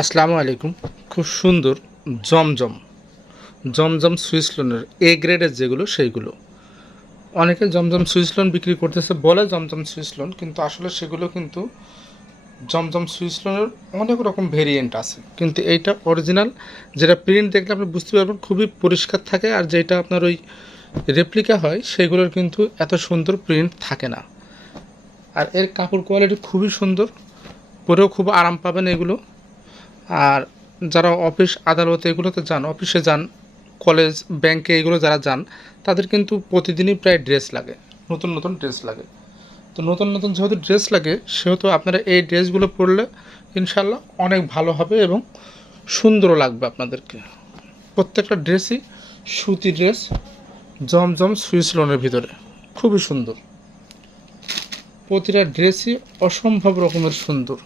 আসসালামু আলাইকুম। খুব সুন্দর জমজম জমজম সুইস লোনের এ গ্রেডের যেগুলো সেইগুলো। অনেকে জমজম সুইস লোন বিক্রি করতেছে বলে জমজম সুইস লোন, কিন্তু আসলে সেগুলো কিন্তু জমজম সুইস লোনের অনেক রকম ভেরিয়েন্ট আছে, কিন্তু এইটা অরিজিনাল। যেটা প্রিন্ট দেখলে আপনি বুঝতে পারবেন খুবই পরিষ্কার থাকে, আর যেটা আপনার ওই রেপ্লিকা হয় সেগুলোর কিন্তু এত সুন্দর প্রিন্ট থাকে না। আর এর কাপড় কোয়ালিটি খুবই সুন্দর, পরেও খুব আরাম পাবেন এগুলো। আর যারা অফিস আদালতে এগুলোতে যান, অফিসে যান, কলেজ ব্যাংকে এগুলো যারা যান, তাদের কিন্তু প্রতিদিনই প্রায় ড্রেস লাগে, নতুন নতুন ড্রেস লাগে। তো নতুন নতুন যেহেতু ড্রেস লাগে, সেহেতু আপনারা এই ড্রেসগুলো পরলে ইনশাল্লাহ অনেক ভালো হবে এবং সুন্দরও লাগবে আপনাদেরকে। প্রত্যেকটা ড্রেসই সুতি ড্রেস, জমজম সুইস লোনের ভিতরে খুবই সুন্দর। প্রতিটা ড্রেসই অসম্ভব রকমের সুন্দর।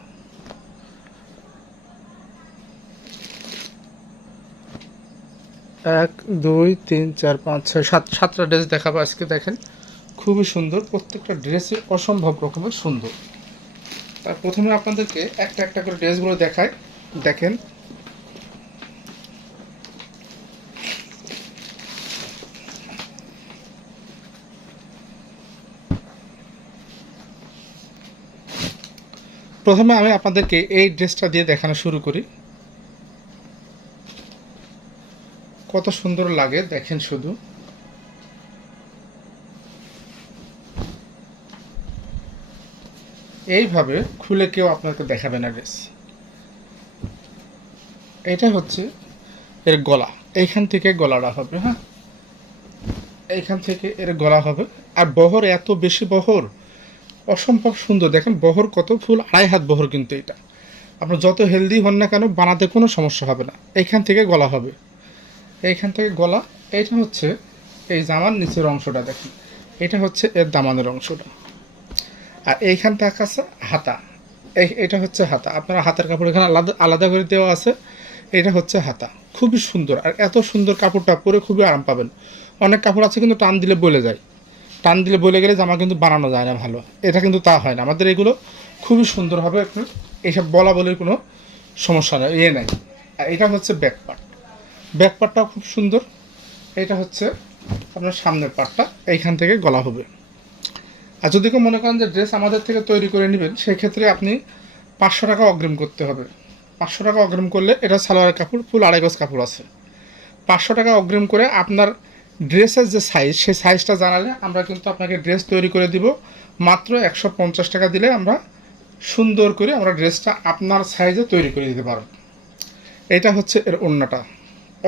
এক, দুই, তিন, চার, পাঁচ, ছয়, সাতটা ড্রেস দেখাবো আজকে। দেখেন খুবই সুন্দর, প্রত্যেকটা ড্রেসই অসম্ভব রকমের সুন্দর। তার প্রথমে আপনাদেরকে একটা একটা করে ড্রেসগুলো দেখাই। দেখেন প্রথমে আমি আপনাদেরকে এই ড্রেসটা দিয়ে দেখানো শুরু করি। কত সুন্দর লাগে দেখেন শুধু। এইভাবে খুলে কেউ আপনাকে দেখাবে না ড্রেস। এটা হচ্ছে এর গলা, এইখান থেকে গলাটা হবে। হ্যাঁ, এইখান থেকে এর গলা হবে। আর বহর এত বেশি বহর, অসম্ভব সুন্দর। দেখেন বহর কত, ফুল 2.5 হাত বহর। কিন্তু এটা আপনার যত হেলদি হন না কেন, বানাতে কোনো সমস্যা হবে না। এইখান থেকে গলা হবে, এইখান থেকে গলা। এইটা হচ্ছে এই জামার নিচের অংশটা। দেখেন এটা হচ্ছে এর দামানের অংশটা। আর এইখানটা আছে হাতা। এটা হচ্ছে হাতা। আপনার হাতের কাপড় এখানে আলাদা আলাদা করে দেওয়া আছে। এটা হচ্ছে হাতা। খুবই সুন্দর, আর এত সুন্দর কাপড়টা পরে খুবই আরাম পাবেন। অনেক কাপড় আছে কিন্তু টান দিলে বলে যায়, টান দিলে বলে গেলে জামা কিন্তু বানানো যায় না ভালো। এটা কিন্তু তা হয় না, আমাদের এগুলো খুবই সুন্দর হবে। এইসব বলা বলির কোনো সমস্যা নেই, নাই। আর এটা হচ্ছে ব্যাক পার্ট, ব্যাক পার্টটাও খুব সুন্দর। এটা হচ্ছে আপনার সামনের পার্টটা, এইখান থেকে গলা হবে। আর যদি কেউ মনে করেন যে ড্রেস আমাদের থেকে তৈরি করে নেবেন, সেক্ষেত্রে আপনি 500 টাকা অগ্রিম করতে হবে। 500 টাকা অগ্রিম করলে, এটা সালোয়ারের কাপড়, ফুল 2.5 গজ কাপড় আছে। 500 টাকা অগ্রিম করে আপনার ড্রেসের যে সাইজ, সেই সাইজটা জানালে আমরা কিন্তু আপনাকে ড্রেস তৈরি করে দিব। মাত্র 150 টাকা দিলে আমরা সুন্দর করে আমরা ড্রেসটা আপনার সাইজে তৈরি করে দিতে পারব। এটা হচ্ছে এর ওড়নাটা,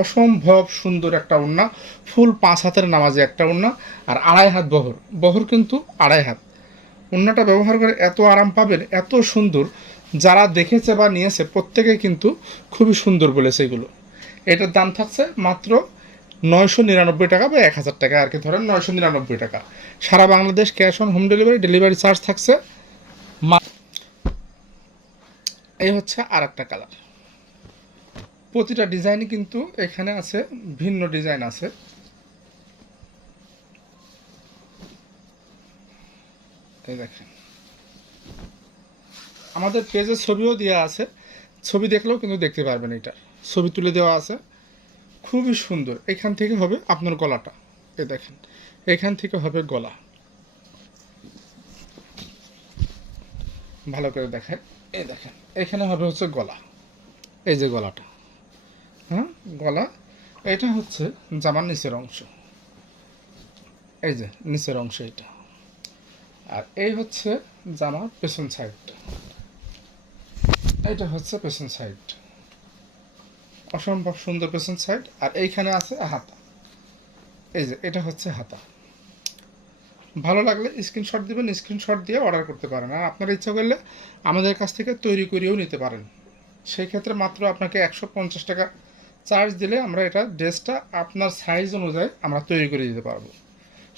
অসম্ভব সুন্দর একটা ওড়না। ফুল 5 হাতের নামাজে একটা ওড়না, আর 2.5 হাত বহর। বহর কিন্তু 2.5 হাত। ওড়নাটা ব্যবহার করে এত আরাম পাবেন, এত সুন্দর। যারা দেখেছে বা নিয়েছে প্রত্যেকেই কিন্তু খুবই সুন্দর বলেছে এগুলো। এটার দাম থাকছে মাত্র 999 টাকা বা 1000 টাকা, আর কি ধরেন 999 টাকা। সারা Bangladesh cash on home delivery, delivery charge থাকছে। এই হচ্ছে আর একটা কালার। প্রতিটা ডিজাইনই কিন্তু এখানে আছে, ভিন্ন ডিজাইন আছে। এই দেখেন আমাদের পেজে ছবিও দেওয়া আছে, ছবি দেখলেও কিন্তু দেখতে পারবেন। এটা ছবি তুলে দেওয়া আছে, খুবই সুন্দর। এখান থেকে হবে আপনার গলাটা, এ দেখেন এখান থেকে হবে গলা। ভালো করে দেখায়, এই দেখেন এখানে হবে হচ্ছে গলা, এই যে গলাটা। হ্যাঁ, গলা। এটা হচ্ছে জামার নিচের অংশ, এই যে নিচের অংশ এটা। আর এই হচ্ছে জামার পেছন সাইডটা, এটা হচ্ছে পেছন সাইড। অসম্ভব সুন্দর পেছন সাইড। আর এইখানে আছে হাতা, এই যে এটা হচ্ছে হাতা। ভালো লাগলে স্ক্রিনশট দিবেন, স্ক্রিনশট দিয়ে অর্ডার করতে পারেন। আর আপনার ইচ্ছা করলে আমাদের কাছ থেকে তৈরি করিয়েও নিতে পারেন। সেই ক্ষেত্রে মাত্র আপনাকে 150 টাকা চার্জ দিলে আমরা এটা ড্রেসটা আপনার সাইজ অনুযায়ী আমরা তৈরি করে দিতে পারবো।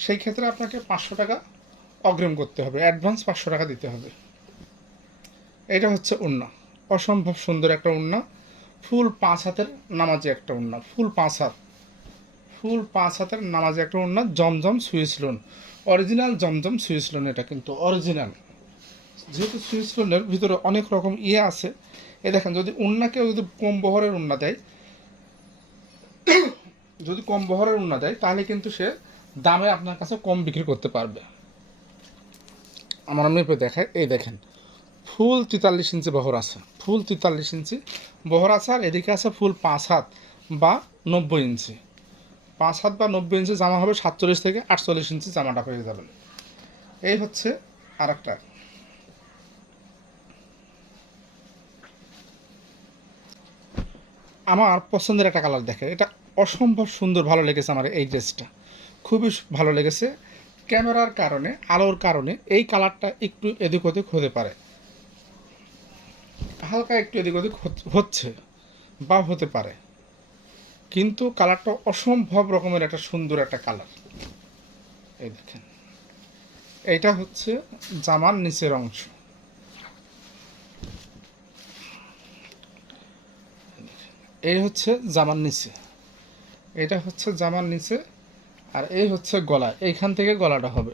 সেই ক্ষেত্রে আপনাকে 500 টাকা অগ্রিম করতে হবে, অ্যাডভান্স 500 টাকা দিতে হবে। এটা হচ্ছে ওড়না, অসম্ভব সুন্দর একটা ওড়না। ফুল 5 হাতের নামাজে একটা ওড়না, ফুল 5 হাত, ফুল 5 হাতের নামাজে একটা ওড়না। জমজম সুইস লোন, অরিজিনাল জমজম সুইস লোন। এটা কিন্তু অরিজিনাল। যেহেতু সুইস লোনের ভিতরে অনেক রকম ইয়ে আছে, এই দেখেন, যদি উন্না কেউ যদি কম বহরের উন্না দেয়, যদি কম বহরের উন্না দেয় তাহলে কিন্তু সে দামে আপনার কাছে কম বিক্রি করতে পারবে। আমার মেপে দেখায়, এই দেখেন ফুল 43 ইঞ্চি বহর আছে, ফুল 43 ইঞ্চি বহর আছে। আর এদিকে আছে ফুল 5 হাত বা 90 ইঞ্চি, 5 হাত বা 90 ইঞ্চি জামা হবে। 47 থেকে 48 ইঞ্চি জামাটা পেয়ে যাবেন। এই হচ্ছে আর একটা, আমার পছন্দের একটা কালার দেখে, এটা অসম্ভব সুন্দর ভালো লেগেছে আমার। এই ড্রেসটা খুবই ভালো লেগেছে। ক্যামেরার কারণে, আলোর কারণে এই কালারটা একটু এদিক ওদিক হতে পারে, হালকা একটু এদিক ওদিক হচ্ছে বা হতে পারে, কিন্তু কালারটা অসম্ভব রকমের একটা সুন্দর একটা কালার। এই দেখেন, এইটা হচ্ছে জামার নিচের অংশ। এই হচ্ছে জামার নিচে, এটা হচ্ছে জামার নিচে। আর এই হচ্ছে গলা, এইখান থেকে গলাটা হবে।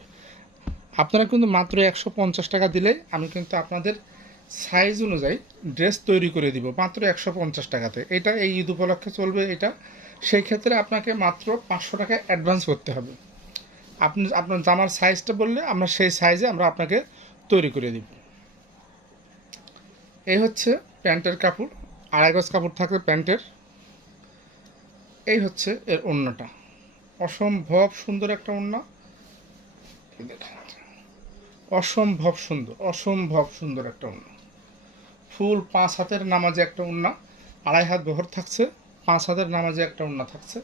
আপনারা কিন্তু মাত্র 150 টাকা দিলেই আমি কিন্তু আপনাদের সাইজ অনুযায়ী ড্রেস তৈরি করে দিব, মাত্র 150 টাকাতে। এটা এই ঈদ উপলক্ষে চলবে এটা। সেই ক্ষেত্রে আপনাকে মাত্র 500 টাকা অ্যাডভান্স করতে হবে। আপনি আপনার জামার সাইজটা বললে আমরা সেই সাইজে আমরা আপনাকে তৈরি করে দিব। এই হচ্ছে প্যান্টের কাপড়, আড়াই গজ কাপড় থাকবে প্যান্টের। এই হচ্ছে এর ওড়নাটা, অসম্ভব সুন্দর একটা ওড়না। দেখেন, অসম্ভব সুন্দর, অসম্ভব সুন্দর একটা ওড়না। ফুল 5 হাতের নামাজে একটা ওড়না, আড়াই হাত বহর থাকছে, 5 হাতের নামাজে একটা ওড়না থাকছে।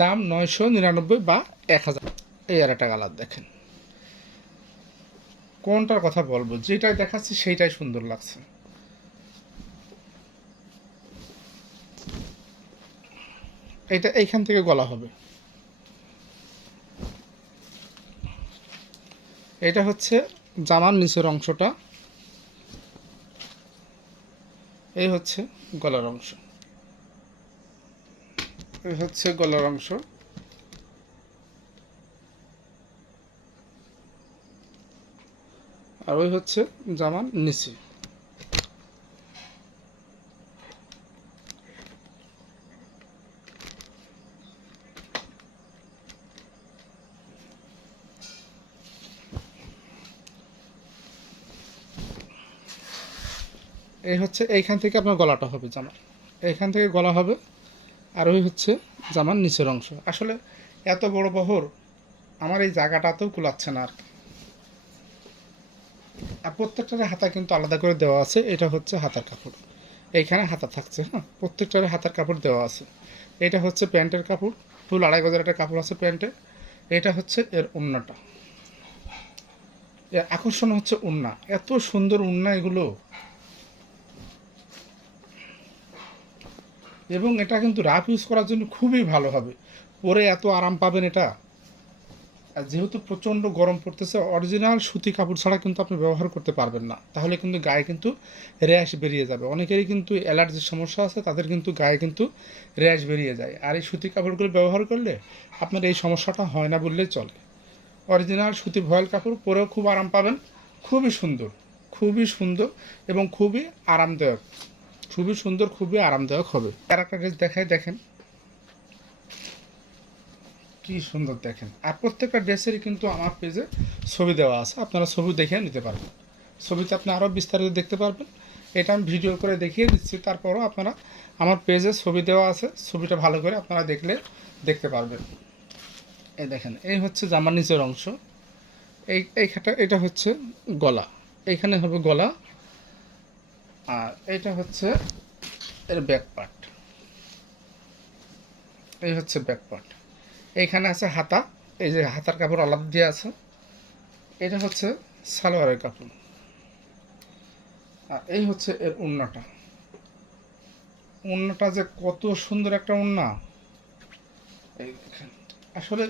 দাম 999 বা 1000। এই আর একটা কালার দেখেন, কোনটার কথা বলবো, যেটাই দেখাচ্ছি সেইটাই সুন্দর লাগছে। এটা এইখান থেকে গলা হবে। এটা হচ্ছে জামার নিচের অংশটা, এই হচ্ছে গলার অংশ, এই হচ্ছে গলার অংশ। আর ওই হচ্ছে জামার নিচে। এই হচ্ছে এইখান থেকে আপনার গলাটা হবে জামার, এইখান থেকে গলা হবে। আর ওই হচ্ছে জামার নিচের অংশ। আসলে এত বড় বহর আমার এই জায়গাটাতেও কুলাচ্ছে না আর কি। আর প্রত্যেকটার হাতা কিন্তু আলাদা করে দেওয়া আছে। এটা হচ্ছে হাতার কাপড়, এইখানে হাতা থাকছে, হ্যাঁ, প্রত্যেকটারে হাতার কাপড় দেওয়া আছে। এটা হচ্ছে প্যান্টের কাপড়, ফুল আড়াই গজের একটা কাপড় আছে প্যান্টে। এটা হচ্ছে এর ওড়নাটা। এর আকর্ষণ হচ্ছে ওড়না, এত সুন্দর ওড়না এগুলো। এবং এটা কিন্তু রাফ ইউজ করার জন্য খুবই ভালো হবে, পরে এত আরাম পাবেন এটা। আর যেহেতু প্রচণ্ড গরম পড়তেছে, অরিজিনাল সুতি কাপড় ছাড়া কিন্তু আপনি ব্যবহার করতে পারবেন না, তাহলে কিন্তু গায়ে কিন্তু র্যাশ বেরিয়ে যাবে। অনেকেরই কিন্তু অ্যালার্জির সমস্যা আছে, তাদের কিন্তু গায়ে কিন্তু র্যাশ বেরিয়ে যায়। আর এই সুতি কাপড়গুলো ব্যবহার করলে আপনার এই সমস্যাটা হয় না বললেই চলে। অরিজিনাল সুতি ভয়েল কাপড়, পরেও খুব আরাম পাবেন, খুবই সুন্দর, খুবই সুন্দর এবং খুবই আরামদায়ক, খুবই সুন্দর, খুবই আরামদায়ক হবে। আর একটা ড্রেস দেখায়, দেখেন কি সুন্দর দেখেন। আর প্রত্যেকটা ড্রেসেরই কিন্তু আমার পেজে ছবি দেওয়া আছে, আপনারা ছবি দেখে নিতে পারবেন। ছবিতে আপনি আরও বিস্তারিত দেখতে পারবেন। এটা আমি ভিডিও করে দেখিয়ে দিচ্ছি, তারপরও আপনারা আমার পেজে ছবি দেওয়া আছে, ছবিটা ভালো করে আপনারা দেখলে দেখতে পারবেন। এই দেখেন, এই হচ্ছে জামার নিচের অংশ। এইখানটা, এটা হচ্ছে গলা, এইখানে হবে গলা। আর এটা হচ্ছে এর ব্যাক পার্ট, এই হচ্ছে ব্যাক পার্ট। এইখানে আছে হাতা, এই যে হাতার কাপড় আলাদা দিয়ে আছে। এটা হচ্ছে সালোয়ারের কাপড়। আর এই হচ্ছে এর ওড়নাটা, ওড়নাটা যে কত সুন্দর একটা ওড়না। এই দেখেন, আসলে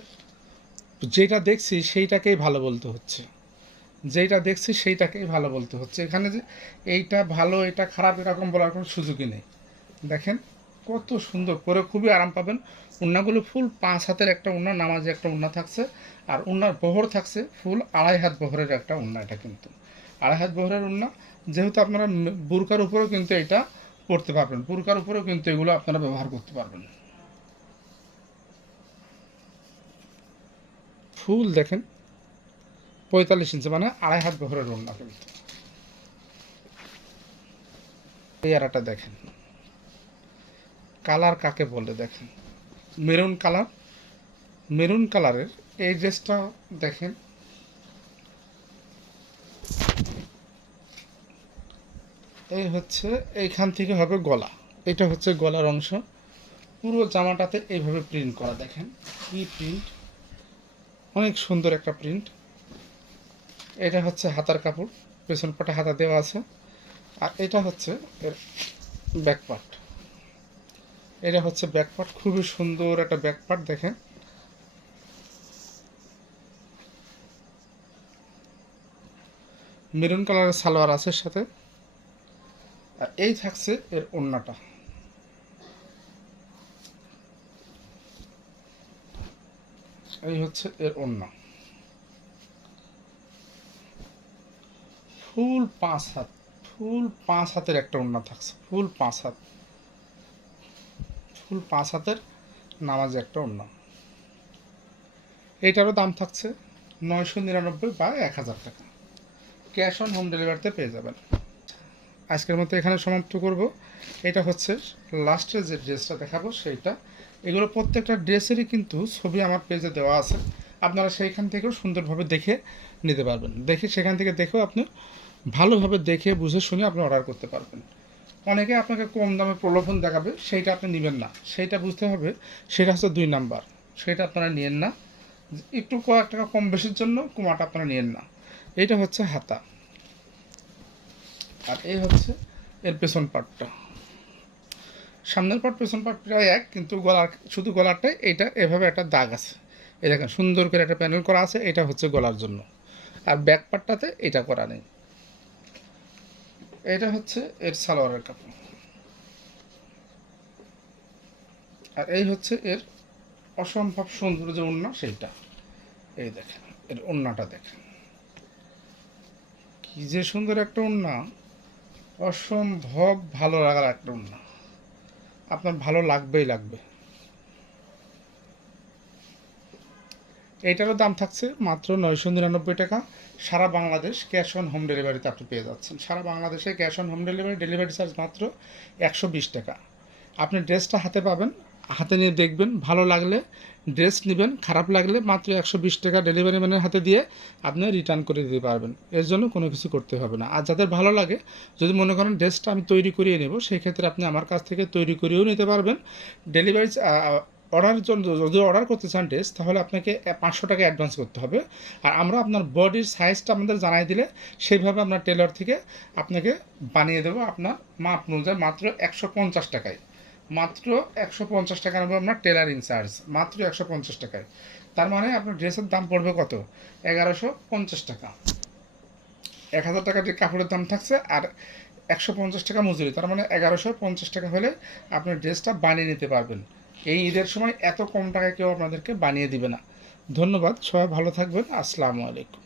যেটা দেখছি সেইটাকেই ভালো বলতে হচ্ছে, যেটা দেখছি সেইটাকেই ভালো বলতে হচ্ছে। এখানে যে এইটা ভালো এটা খারাপ এরকম বলার কোনো সুযোগই নেই। দেখেন কত সুন্দর করে, খুবই আরাম পাবেন। ওড়নাগুলো ফুল 5 হাতের একটা ওড়না, নামাজে একটা ওড়না থাকছে। আর ওড়নার বহর থাকছে ফুল আড়াই হাত বহরের একটা ওড়না। এটা কিন্তু আড়াই হাত বহরের ওড়না। যেহেতু আপনারা বুরকার উপরেও কিন্তু এটা পরতে পারবেন। বুরকার উপরেও কিন্তু এগুলো আপনারা ব্যবহার করতে পারবেন। ফুল দেখেন 45 ইঞ্চি, মানে 2.5 হাত বহরের ওড়না কিন্তু। এই আরাটা দেখেন, কালার কাকে বলে দেখেন, মেরুন কালার, মেরুন কালারের এই ড্রেসটা দেখেন। এই হচ্ছে এইখান থেকে হবে গলা, এটা হচ্ছে গলার অংশ। পুরো জামাটাতে এইভাবে প্রিন্ট করা, দেখেন কি প্রিন্ট, অনেক সুন্দর একটা প্রিন্ট। এটা হচ্ছে হাতার কাপড়, পেছন পাটে হাতা দেওয়া আছে। আর এটা হচ্ছে এর ব্যাক পার্ট, এটা হচ্ছে ব্যাক পার্ট, খুবই সুন্দর একটা ব্যাক পার্ট দেখেন। মেরুন কালারের সালোয়ার আছে সাথে। আর এই থাকছে এর ওড়নাটা, এই হচ্ছে এর ওড়না, ফুল 5 হাত, ফুল 5 হাতের একটা ওড়না থাকছে, ফুল 5 হাত, ফুল 5 হাতের নামাজে একটা ওড়না। এইটারও দাম থাকছে 999 বা 1000 টাকা। ক্যাশ অন হোম ডেলিভারিতে পেয়ে যাবেন। আজকের মতো এখানে সমাপ্ত করব। এটা হচ্ছে লাস্টে যে ড্রেসটা দেখাবো সেইটা। এগুলো প্রত্যেকটা ড্রেসেরই কিন্তু ছবি আমার পেজে দেওয়া আছে, আপনারা সেইখান থেকেও সুন্দরভাবে দেখে নিতে পারবেন। দেখে সেখান থেকে দেখেও আপনি ভালোভাবে দেখে বুঝে শুনে আপনি অর্ডার করতে পারবেন। অনেকে আপনাকে কম দামে প্রলোভন দেখাবে, সেইটা আপনি নেবেন না, সেইটা বুঝতে হবে। সেটা হচ্ছে 2 নাম্বার, সেটা আপনারা নিয়েন না। একটু কয়েক টাকা কম বেশির জন্য কুমাটা আপনারা নিয়েন না। এইটা হচ্ছে হাতা, আর এই হচ্ছে এর পেছন পার্টটা। সামনের পার্ট পেছন পার্ট প্রায় এক, কিন্তু গলার শুধু গলারটাই এইটা এভাবে একটা দাগ আছে। এই দেখেন সুন্দর করে একটা প্যানেল করা আছে, এটা হচ্ছে গলার জন্য। আর ব্যাক পার্টটাতে এটা করা নেই। এটা হচ্ছে এর সালোয়ারের কাপড়। আর এই হচ্ছে এর অসম্ভব সুন্দর যে ওড়না সেইটা। এই দেখেন এর ওড়নাটা দেখেন, কি যে সুন্দর একটা ওড়না, অসম্ভব ভালো লাগার একটা ওড়না, আপনার ভালো লাগবেই লাগবে। এইটারও দাম থাকছে মাত্র 999 টাকা। সারা বাংলাদেশ ক্যাশ অন হোম ডেলিভারিতে আপনি পেয়ে যাচ্ছেন। সারা বাংলাদেশে cash on home delivery, delivery charge মাত্র 120 টাকা। আপনি ড্রেসটা হাতে পাবেন, হাতে নিয়ে দেখবেন, ভালো লাগলে ড্রেস নেবেন, খারাপ লাগলে মাত্র 120 টাকা ডেলিভারি ম্যানের হাতে দিয়ে আপনি রিটার্ন করে দিতে পারবেন। এর জন্য কোনো কিছু করতে হবে না। আর যাদের ভালো লাগে, যদি মনে করেন ড্রেসটা আমি তৈরি করিয়ে নেব, সেই ক্ষেত্রে আপনি আমার কাছ থেকে তৈরি করিয়েও নিতে পারবেন। ডেলিভারি অর্ডারের জন্য যদি অর্ডার করতে চান ড্রেস, তাহলে আপনাকে 500 টাকা অ্যাডভান্স করতে হবে। আর আমরা আপনার বডির সাইজটা আমাদের জানাই দিলে সেইভাবে আমরা টেলর থেকে আপনাকে বানিয়ে দেবো আপনার মাপ অনুযায়ী, মাত্র 150 টাকায়। মাত্র 150 টাকা নেবো আপনার টেলারিং চার্জ, মাত্র 150 টাকায়। তার মানে আপনার ড্রেসের দাম পড়বে কত? 1150 টাকা। 1000 টাকা যে কাপড়ের দাম থাকছে, আর 150 টাকা মজুরি, তার মানে 1150 টাকা হলে আপনি ড্রেসটা বানিয়ে নিতে পারবেন। এই ঈদের সময় এত কম টাকায় কেউ আপনাদেরকে বানিয়ে দিবে না। ধন্যবাদ, সবাই ভালো থাকবেন। আসসালামু আলাইকুম।